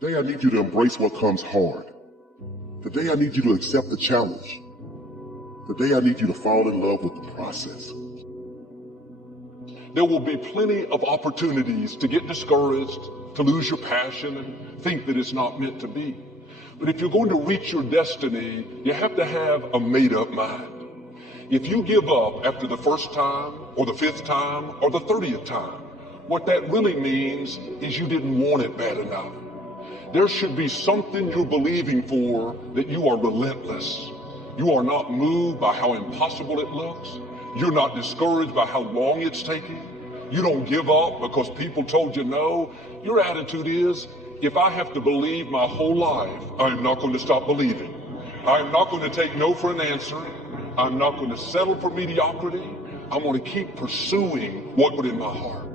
Today I need you to embrace what comes hard. Today I need you to accept the challenge. Today I need you to fall in love with the process. There will be plenty of opportunities to get discouraged, to lose your passion and think that it's not meant to be. But if you're going to reach your destiny, you have to have a made-up mind. If you give up after the first time, or the 5th time, or the 30th time, what that really means is you didn't want it bad enough. There should be something you're believing for that you are relentless. You are not moved by how impossible it looks. You're not discouraged by how long it's taking. You don't give up because people told you no. Your attitude is, if I have to believe my whole life, I'm not going to stop believing. I'm not going to take no for an answer. I'm not going to settle for mediocrity. I'm going to keep pursuing what was in my heart.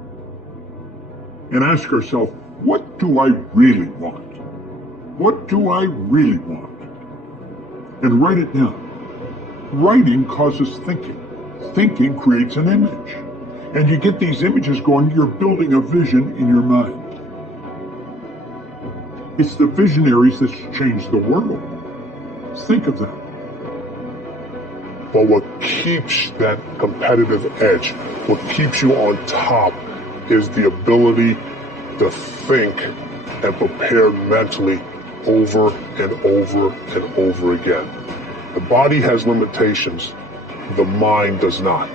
And ask yourself, what do I really want? What do I really want? And write it down. Writing causes thinking. Thinking creates an image. And you get these images going, you're building a vision in your mind. It's the visionaries that changed the world. Think of them. But what keeps that competitive edge, what keeps you on top, is the ability to think and prepare mentally over and over and over again. The body has limitations, the mind does not.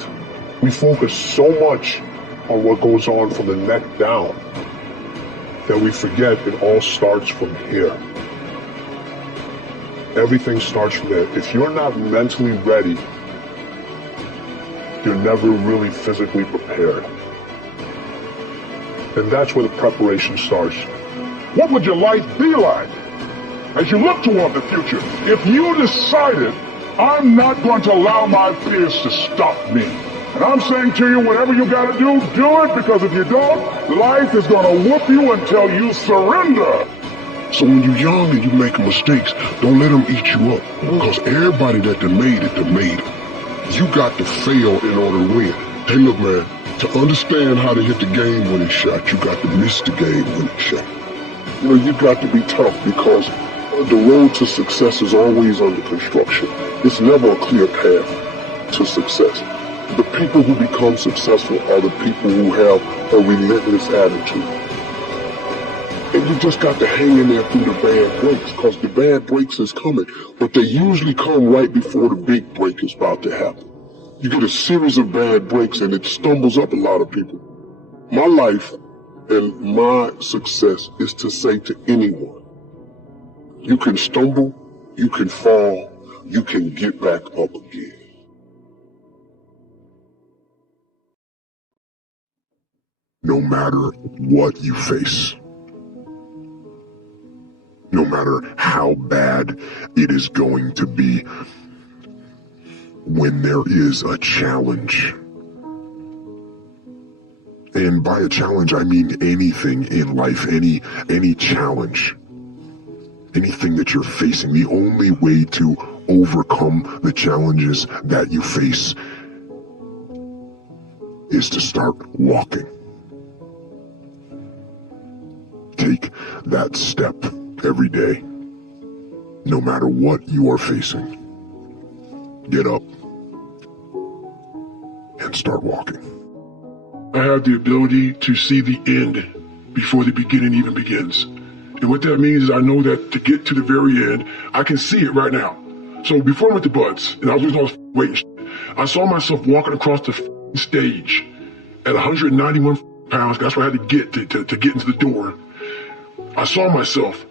We focus so much on what goes on from the neck down that we forget it all starts from here. Everything starts from there. If you're not mentally ready, you're never really physically prepared. And that's where the preparation starts. What would your life be like as you look toward the future if you decided, I'm not going to allow my fears to stop me? And I'm saying to you, whatever you gotta do it, because if you don't, life is gonna whoop you until you surrender. So when you're young and you're making mistakes, don't let them eat you up. Because everybody that done made it, done made it. You got to fail in order to win. Hey, look, man, to understand how to hit the game-winning shot, you got to miss the game-winning shot. You know, you got to be tough because the road to success is always under construction. It's never a clear path to success. The people who become successful are the people who have a relentless attitude. And you just got to hang in there through the bad breaks, because the bad breaks is coming, but they usually come right before the big break is about to happen. You get a series of bad breaks and it stumbles up a lot of people. My life and my success is to say to anyone, you can stumble, you can fall, you can get back up again. No matter what you face, no matter how bad it is going to be, when there is a challenge, and by a challenge I mean anything in life, any challenge, anything that you're facing, the only way to overcome the challenges that you face is to start walking. Take that step every day, no matter what you are facing. Get up and start walking. I have the ability to see the end before the beginning even begins. And what that means is I know that to get to the very end, I can see it right now. So before I went to Buds, and I was losing all this weight and shit, I saw myself walking across the stage at 191 pounds. That's where I had to get to get into the door. I saw myself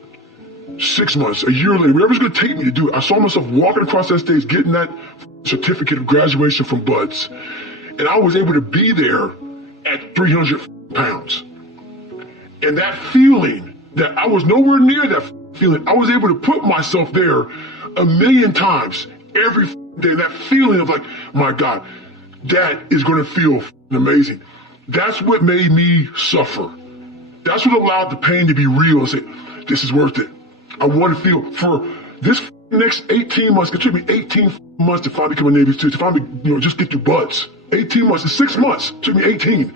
6 months, a year later, whatever's going to take me to do it. I saw myself walking across that stage, getting that certificate of graduation from Buds. And I was able to be there at 300 pounds. And that feeling, that I was nowhere near that feeling, I was able to put myself there 1,000,000 times every day. That feeling of like, my God, that is going to feel amazing. That's what made me suffer. That's what allowed the pain to be real and say, this is worth it. I want to feel for this next 18 months. It took me 18 months to finally become a Navy SEAL, to finally, just get through Buds. 18 months, 6 months, it took me 18.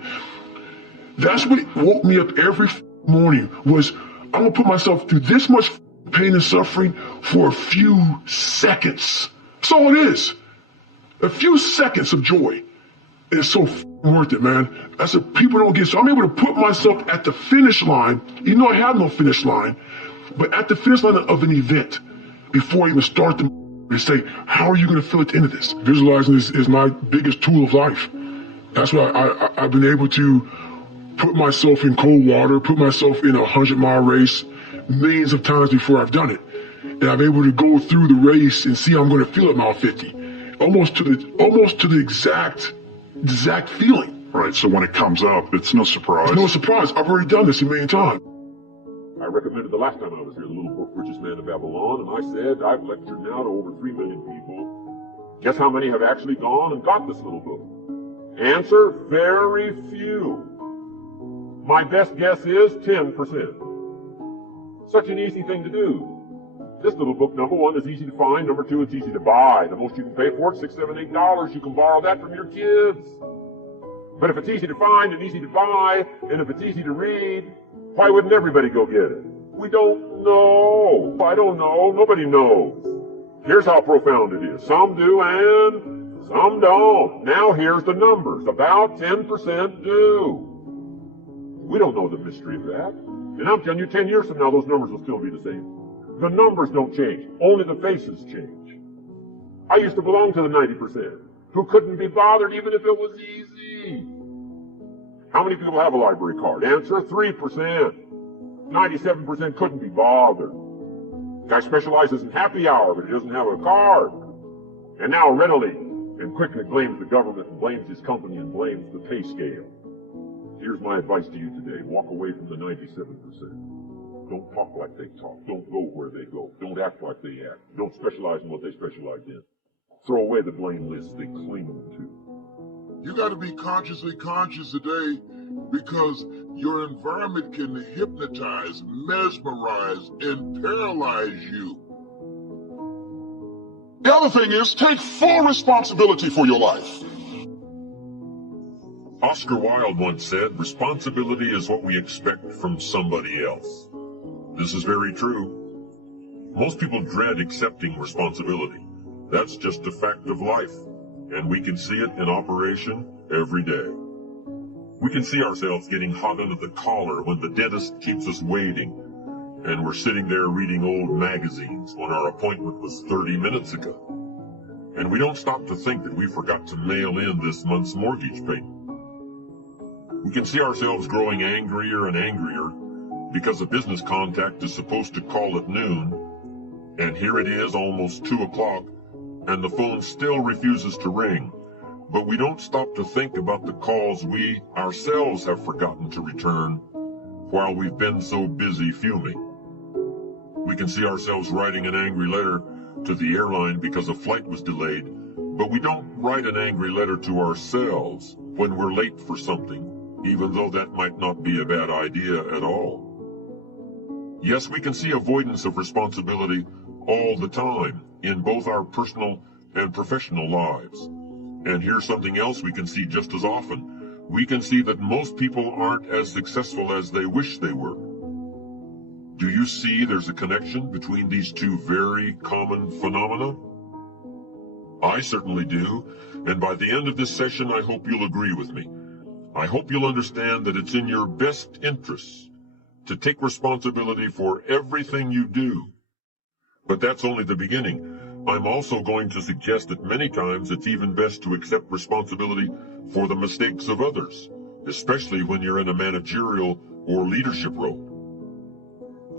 That's what woke me up every morning was I'm gonna put myself through this much pain and suffering for a few seconds. That's all it is. A few seconds of joy. And it's so worth it, man. That's what people don't get. So I'm able to put myself at the finish line, even though I have no finish line, but at the finish line of an event before I even start to say, how are you going to feel at the end of this? Visualizing is my biggest tool of life. That's why I've been able to put myself in cold water, put myself in a 100-mile race millions of times before I've done it. And I'm able to go through the race and see how I'm going to feel at mile 50. Almost to the exact feeling. Right, so when it comes up, it's no surprise. It's no surprise. I've already done this a million times. I recommended the last time I was here, The Little Book, Richest Man of Babylon, and I said I've lectured now to over 3 million people. Guess how many have actually gone and got this little book? Answer, very few. My best guess is 10%. Such an easy thing to do. This little book, number one, is easy to find. Number two, it's easy to buy. The most you can pay for it, $6, $7, $8. You can borrow that from your kids. But if it's easy to find and easy to buy, and if it's easy to read, why wouldn't everybody go get it? We don't know. I don't know. Nobody knows. Here's how profound it is. Some do and some don't. Now here's the numbers. About 10% do. We don't know the mystery of that. And I'm telling you, 10 years from now, those numbers will still be the same. The numbers don't change. Only the faces change. I used to belong to the 90% who couldn't be bothered even if it was easy. How many people have a library card? Answer, 3%. 97% couldn't be bothered. Guy specializes in happy hour, but he doesn't have a card. And now readily and quickly blames the government and blames his company and blames the pay scale. Here's my advice to you today. Walk away from the 97%. Don't talk like they talk. Don't go where they go. Don't act like they act. Don't specialize in what they specialize in. Throw away the blame lists they cling to. You got to be consciously conscious today because your environment can hypnotize, mesmerize, and paralyze you. The other thing is, take full responsibility for your life. Oscar Wilde once said, responsibility is what we expect from somebody else. This is very true. Most people dread accepting responsibility. That's just a fact of life, and we can see it in operation every day. We can see ourselves getting hot under the collar when the dentist keeps us waiting, and we're sitting there reading old magazines when our appointment was 30 minutes ago. And we don't stop to think that we forgot to mail in this month's mortgage payment. We can see ourselves growing angrier and angrier because a business contact is supposed to call at noon, and here it is almost 2 o'clock, and the phone still refuses to ring. But we don't stop to think about the calls we ourselves have forgotten to return while we've been so busy fuming. We can see ourselves writing an angry letter to the airline because a flight was delayed, but we don't write an angry letter to ourselves when we're late for something, even though that might not be a bad idea at all. Yes, we can see avoidance of responsibility all the time in both our personal and professional lives. And here's something else we can see just as often. We can see that most people aren't as successful as they wish they were. Do you see there's a connection between these two very common phenomena? I certainly do, and by the end of this session, I hope you'll agree with me. I hope you'll understand that it's in your best interests to take responsibility for everything you do. But that's only the beginning. I'm also going to suggest that many times it's even best to accept responsibility for the mistakes of others, especially when you're in a managerial or leadership role.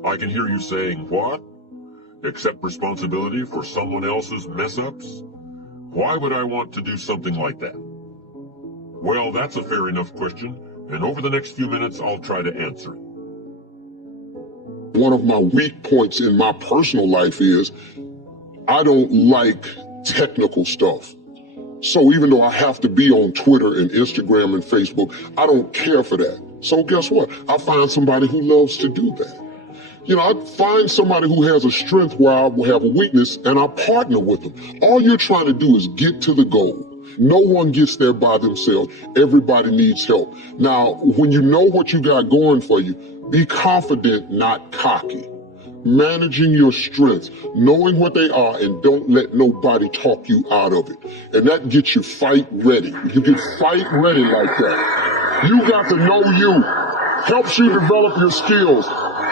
I can hear you saying, what? Accept responsibility for someone else's mess-ups? Why would I want to do something like that? Well, that's a fair enough question, and over the next few minutes I'll try to answer it. One of my weak points in my personal life is I don't like technical stuff. So even though I have to be on Twitter and Instagram and Facebook, I don't care for that. So guess what? I find somebody who loves to do that. You know, I find somebody who has a strength where I will have a weakness, and I partner with them. All you're trying to do is get to the goal. No one gets there by themselves. Everybody needs help. Now, when you know what you got going for you, Be confident, not cocky. Managing your strengths, knowing what they are, and don't let nobody talk you out of it. And that gets you fight ready. You get fight ready like that. You got to know you. Helps you develop your skills.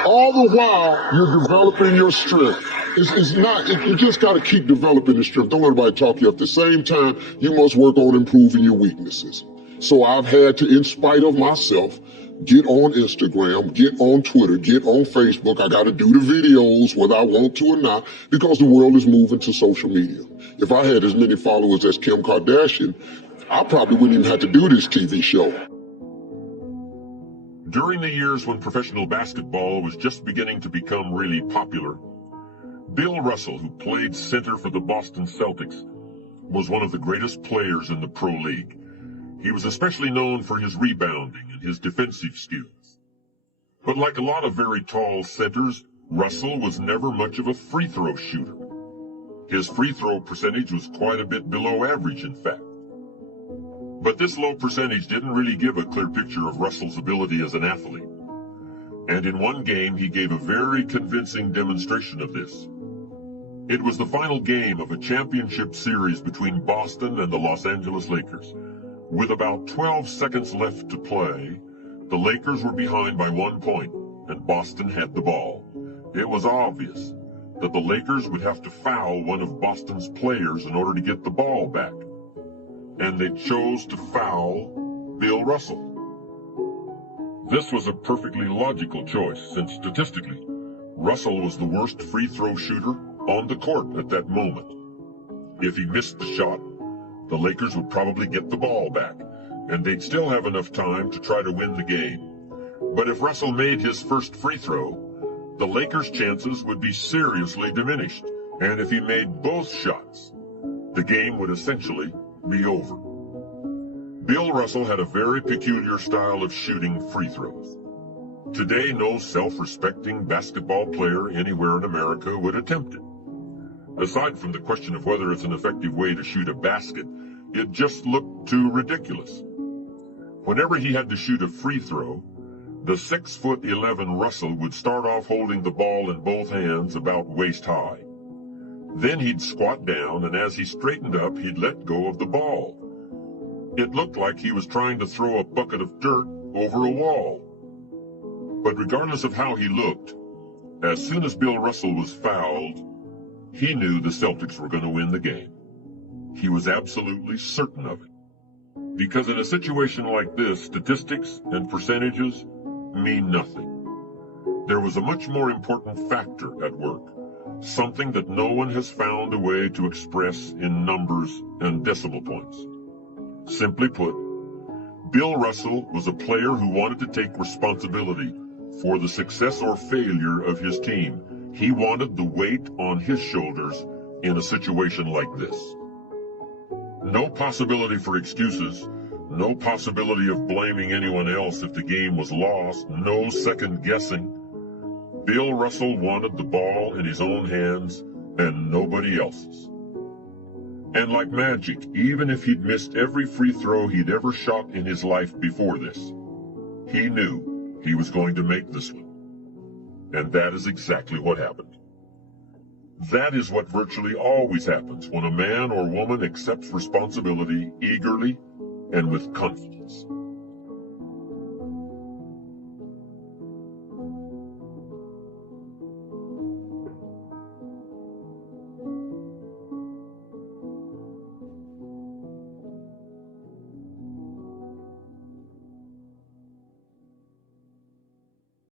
All the while, you're developing your strength. You just got to keep developing the strength. Don't let anybody talk you up. At the same time, you must work on improving your weaknesses. So I've had to, in spite of myself, get on Instagram, get on Twitter, get on Facebook. I got to do the videos whether I want to or not because the world is moving to social media. If I had as many followers as Kim Kardashian, I probably wouldn't even have to do this TV show. During the years when professional basketball was just beginning to become really popular, Bill Russell, who played center for the Boston Celtics, was one of the greatest players in the pro league. He was especially known for his rebounding and his defensive skills. But like a lot of very tall centers, Russell was never much of a free throw shooter. His free throw percentage was quite a bit below average, in fact. But this low percentage didn't really give a clear picture of Russell's ability as an athlete. And in one game, he gave a very convincing demonstration of this. It was the final game of a championship series between Boston and the Los Angeles Lakers. With about 12 seconds left to play, the Lakers were behind by 1 point, and Boston had the ball. It was obvious that the Lakers would have to foul one of Boston's players in order to get the ball back. And they chose to foul Bill Russell. This was a perfectly logical choice, since statistically, Russell was the worst free throw shooter on the court at that moment. If he missed the shot, the Lakers would probably get the ball back, and they'd still have enough time to try to win the game. But if Russell made his first free throw, the Lakers' chances would be seriously diminished, and if he made both shots, the game would essentially be over. Bill Russell had a very peculiar style of shooting free throws. Today, no self-respecting basketball player anywhere in America would attempt it. Aside from the question of whether it's an effective way to shoot a basket, it just looked too ridiculous. Whenever he had to shoot a free throw, the 6'11" Russell would start off holding the ball in both hands about waist high. Then he'd squat down, and as he straightened up, he'd let go of the ball. It looked like he was trying to throw a bucket of dirt over a wall. But regardless of how he looked, as soon as Bill Russell was fouled, he knew the Celtics were going to win the game. He was absolutely certain of it. Because in a situation like this, statistics and percentages mean nothing. There was a much more important factor at work, something that no one has found a way to express in numbers and decimal points. Simply put, Bill Russell was a player who wanted to take responsibility for the success or failure of his team. He wanted the weight on his shoulders in a situation like this. No possibility for excuses, no possibility of blaming anyone else if the game was lost, no second guessing. Bill Russell wanted the ball in his own hands and nobody else's. And like magic, even if he'd missed every free throw he'd ever shot in his life before this, he knew he was going to make this one. And that is exactly what happened. That is what virtually always happens when a man or woman accepts responsibility eagerly and with confidence.